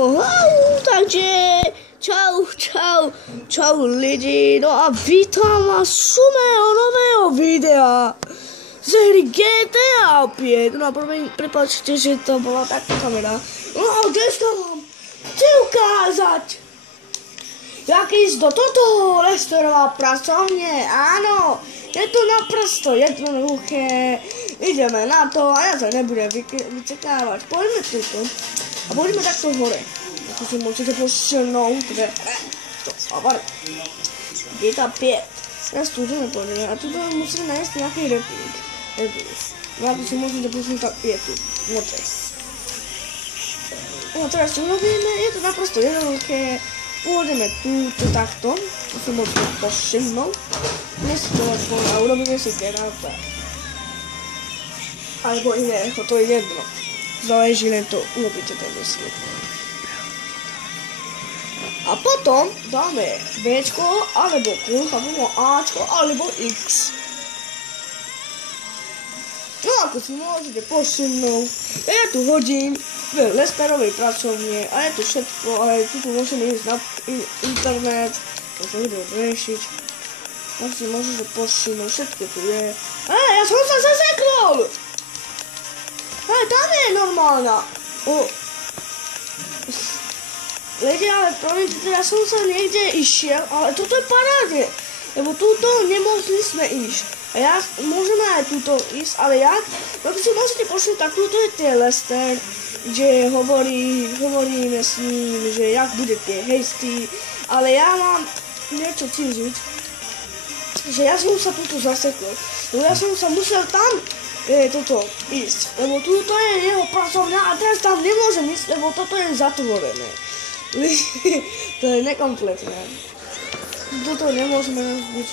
Takže čau lidi, no a vítám vás u mého nového videa z hry GTA 5. No a prepáčte, že to bola taká kamera. No a dneska vám chci ukázať, jak ísť do tohto restaurova pracovne. Áno, je to naprosto jednoduché. Ideme na to a ja sa nebudem vyčekávať. Poďme tuto a poďme takto hore. Ako si môžete posunúť dvere. GTA 5. Teraz tu poďme a tu musíme nájsť nejaký replik. No ako si môžete posunúť, tak je tu. No teraz čo robíme, je to naprosto jednoduché. Pôjdeme tu takto. To si môžete posunúť. Dnes telefón a urobíme si teraz. Alebo iné, to je jedno. Záleží len to, urobíte ten výsledok. A potom dáme Bčko, alebo Q, alebo Ačko, alebo X. No ako si môžete posunúť, ja tu hodím v Lesterovej pracovne a je tu všetko, ale tu môžeme ísť na internet, to sa bude riešiť. Tak si môžete posunúť, všetko tu je. Ja som sa zasekol! Tam je normálna. Lidi, ale promiňte, ja som sa niekde išiel, ale toto je paráde. Lebo túto nemohli sme ísť. A môžeme aj túto ísť, ale jak? No si môžete počuť, tak túto je tie Lester, kde hovoríme s ním, že jak bude tie hejsty. Ale ja mám niečo cítiť, že ja som sa túto zasekol. No ja som sa musel tam toto ísť, lebo túto je jeho pracovňa a teraz tam nemôžem ísť, lebo toto je zatvorené. To je nekompletné. Toto nemôžeme byť.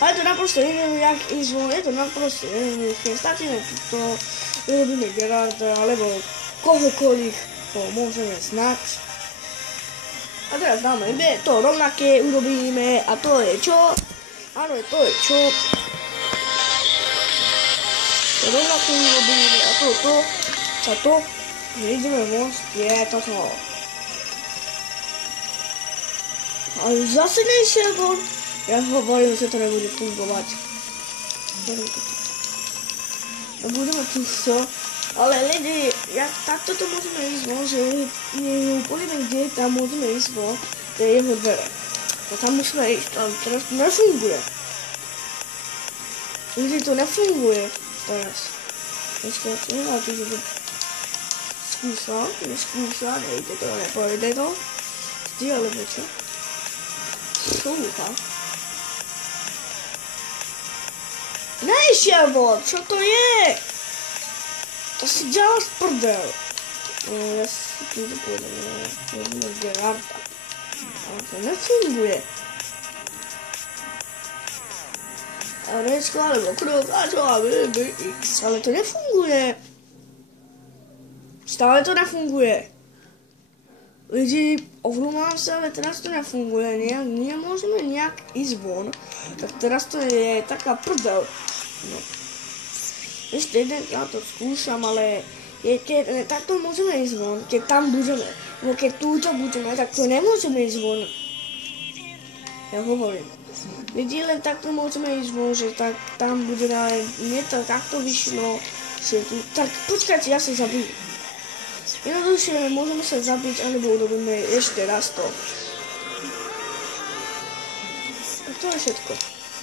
Ale to naprosto neviem, jak ísť von, je to naprosto jednoduché. Stačíme túto, urobíme Gerarda, alebo kohokoľvek to môžeme snať. A teraz dáme to rovnaké, urobíme a to je čo? Áno, to je čo? To rovnaké urobíme a to. Ideme von, je toto. Ale zase nešiel von. Ja hovorím, že to nebude fungovať. Budeme tu čo? Ale lidi, takto to môžeme ísť von, že poviem, kde tam môžeme ísť von, to je jeho dvere. A tam musíme ísť, tam teraz to nefunguje. Lidi, to nefunguje teraz. Ešte že to skúsa, nejde to, nepojde to. Ty, alebo čo? Slúcha. Nešiel von, čo to je? To si dělal z prdel. Ja si tu pôjdem z Gerarda. Ale to nefunguje. A Bčko, alebo krok, a čo, a X. Ale to nefunguje. Stále to nefunguje. Lidi, ovlúmám sa, ale teraz to nefunguje. Nemôžeme nejak ísť von. Tak teraz to je taká prdel. No. Ešte jedenkrát to skúšam, ale takto môžeme ísť von, keď tam budeme. No keď túto budeme, tak to nemôžeme ísť von. Ja hovorím. Lidi, len takto môžeme ísť von, že tak tam budeme, ale mne to takto vyšlo, že tu, tak počkajte, ja sa zabijem. Jednoduchšie môžeme sa zabiť, alebo urobíme ešte raz to. A to je všetko.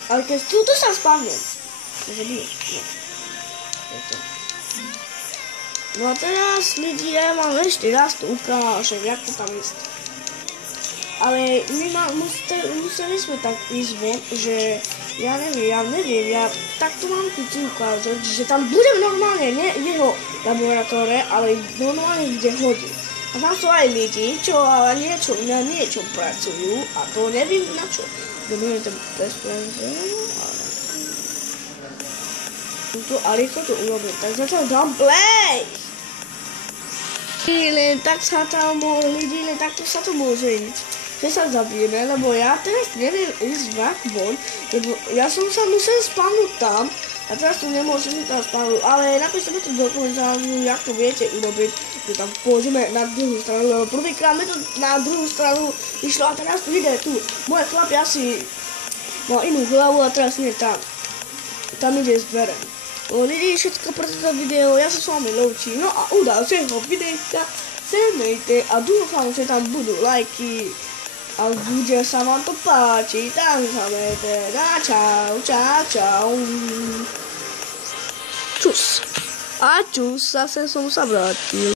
Ale keď túto sa spavnem, to zabijem. No a teraz lidi, ja mám ešte raz to ukážem, jak to tam ísť. Ale museli sme tak ísť von, že ja neviem, ja takto mám tu ukázať, že tam budem normálne, nie jeho laboratóre, ale normálne kde hodí. A tam sú aj lidi, čo ale na niečom pracujú a to neviem na čo. Budeme ten bezprenze, a rýchlo to urobím, tak zatiaľ dám play! Len tak sa tam lidi, len takto sa to môže ísť. Že sa zabijeme, lebo ja teraz neviem ísť von, lebo ja som sa musel spavnúť tam a A teraz tu nemôžem teraz plánu, ale napíšte mi to do komentářů, jak to viete urobiť, že tam pôjdeme na druhú stranu, lebo prvýkrát mi to na druhú stranu išlo a teraz tu ide tu. Moje chlapi asi mal inú hlavu a teraz nie tam. Tam ide z dvere. No lidi, všetko pre toto video, ja sa s vami loučím, no a u ďalšieho videjka se mejte a dúfam, že tam budú lajky a bude sa vám to páčiť, tak sa mejte, čau, čau, čau. Čus. A čus, zase som sa vrátil.